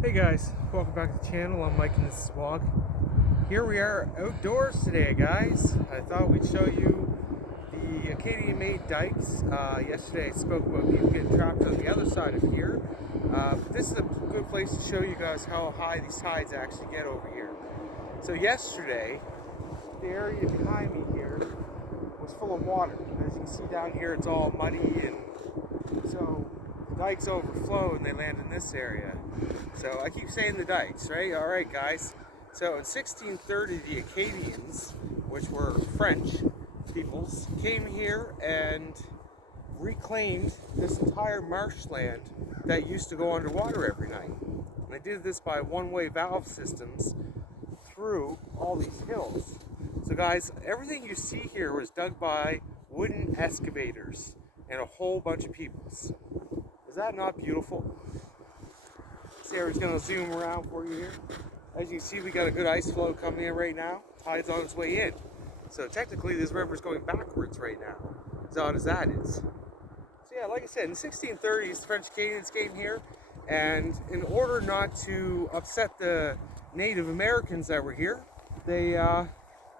Hey guys, welcome back to the channel. I'm Mike and this is Vlog. Here we are outdoors today, guys. I thought we'd show you the Acadian made dykes. Yesterday I spoke about people getting trapped on the other side of here. But this is a good place to show you guys how high these tides actually get over here. So yesterday, the area behind me here was full of water. As you can see down here, it's all muddy, and so the dikes overflow and they land in this area. So I keep saying the dikes, right? All right, guys. So in 1630, the Acadians, which were French peoples, came here and reclaimed this entire marshland that used to go underwater every night. And they did this by one-way valve systems through all these hills. So guys, everything you see here was dug by wooden excavators and a whole bunch of peoples. Is that not beautiful? Sarah's going to zoom around for you here. As you can see, we got a good ice flow coming in right now. Tide's on its way in. So technically this river's going backwards right now, as odd as that is. So yeah, like I said, in the 1630s, the French Acadians came here, and in order not to upset the Native Americans that were here, they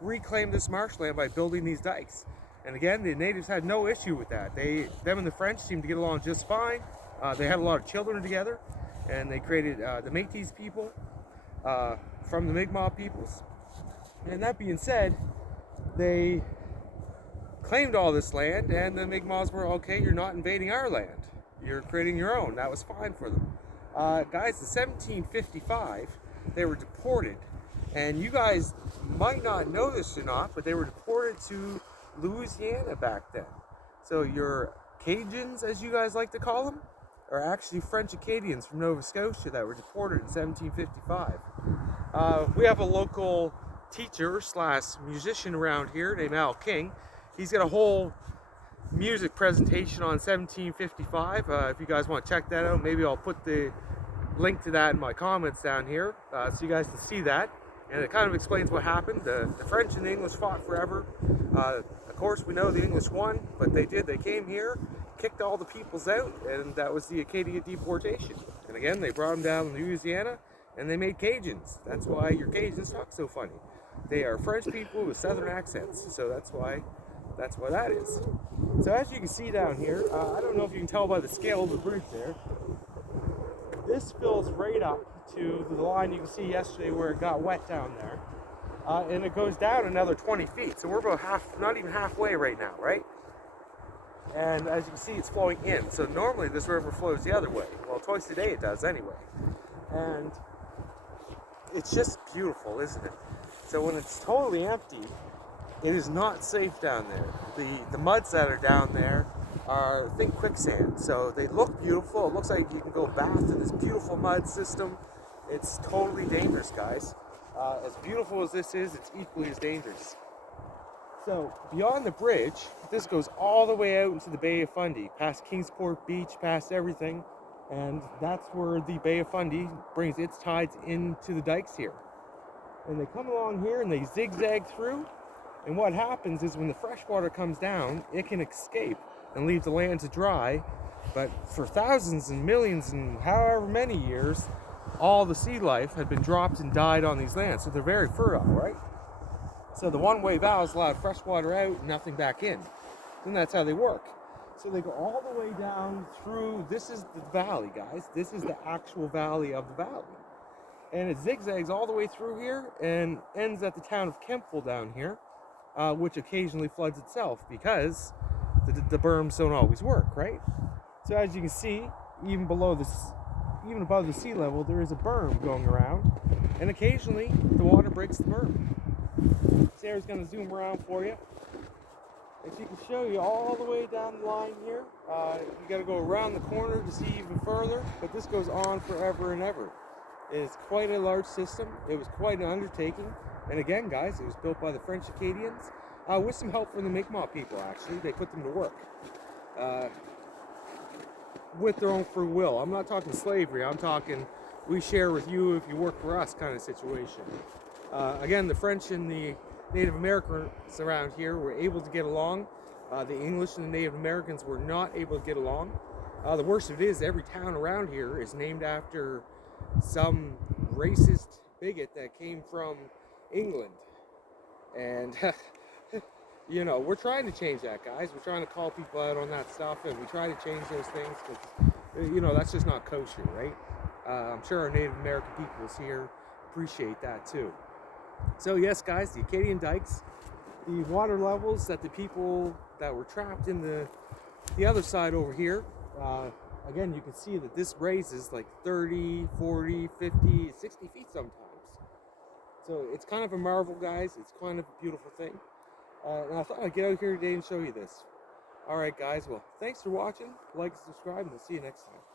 reclaimed this marshland by building these dikes. And again, the natives had no issue with that. Them and the French seemed to get along just fine. They had a lot of children together, and they created the Métis people from the Mi'kmaq peoples. And that being said, they claimed all this land, and the Mi'kmaq were, okay, you're not invading our land. You're creating your own. That was fine for them. Guys, in 1755, they were deported. And you guys might not know this or not, but they were deported to Louisiana back then. So your Cajuns, as you guys like to call them, are actually French Acadians from Nova Scotia that were deported in 1755. We have a local teacher slash musician around here named Al King. He's got a whole music presentation on 1755. If you guys want to check that out, maybe I'll put the link to that in my comments down here so you guys can see that. And it kind of explains what happened. The French and the English fought forever. Of course, we know the English won, but they came here, kicked all the peoples out, and that was the Acadian deportation. And again, they brought them down to Louisiana, and they made Cajuns. That's why your Cajuns talk so funny. They are French people with southern accents, so that's why that is. So as you can see down here, I don't know if you can tell by the scale of the bridge there, this fills right up to the line you can see yesterday where it got wet down there. And it goes down another 20 feet. So we're about not even halfway right now, right? And as you can see, it's flowing in. So normally this river flows the other way. Well, twice a day it does anyway. And it's just beautiful, isn't it? So when it's totally empty, it is not safe down there. The muds that are down there are, think, quicksand. So they look beautiful. It looks like you can go bath in this beautiful mud system. It's totally dangerous, guys. As beautiful as this is, it's equally as dangerous. So beyond the bridge, this goes all the way out into the Bay of Fundy, past Kingsport Beach, past everything, and that's where the Bay of Fundy brings its tides into the dikes here. And they come along here and they zigzag through, and what happens is when the fresh water comes down, it can escape and leave the land to dry, but for thousands and millions and however many years, all the sea life had been dropped and died on these lands, so they're very fertile, right? So the one-way valves allowed fresh water out and nothing back in. And that's how they work. So they go all the way down through, this is the valley, guys. This is the actual valley of the valley. And it zigzags all the way through here and ends at the town of Kempville down here, which occasionally floods itself because the berms don't always work, right? So as you can see, even above the sea level, there is a berm going around, and occasionally the water breaks the berm. Sarah's going to zoom around for you. And she can show you all the way down the line here. You got to go around the corner to see even further, but this goes on forever and ever. It is quite a large system. It was quite an undertaking. And again, guys, it was built by the French Acadians with some help from the Mi'kmaq people, actually. They put them to work with their own free will. I'm not talking slavery. I'm talking we share with you if you work for us kind of situation. Again, the French and the Native Americans around here were able to get along. The English and the Native Americans were not able to get along. The worst of it is every town around here is named after some racist bigot that came from England. And you know, we're trying to change that, guys. We're trying to call people out on that stuff, and we try to change those things because, you know, that's just not kosher, right? I'm sure our Native American peoples here appreciate that too. So yes, guys, the Acadian dykes, the water levels that the people that were trapped in the other side over here, again, you can see that this raises like 30, 40, 50, 60 feet sometimes. So it's kind of a marvel, guys. It's kind of a beautiful thing. And I thought I'd get out here today and show you this. Alright, guys, well, thanks for watching. Like and subscribe, and we'll see you next time.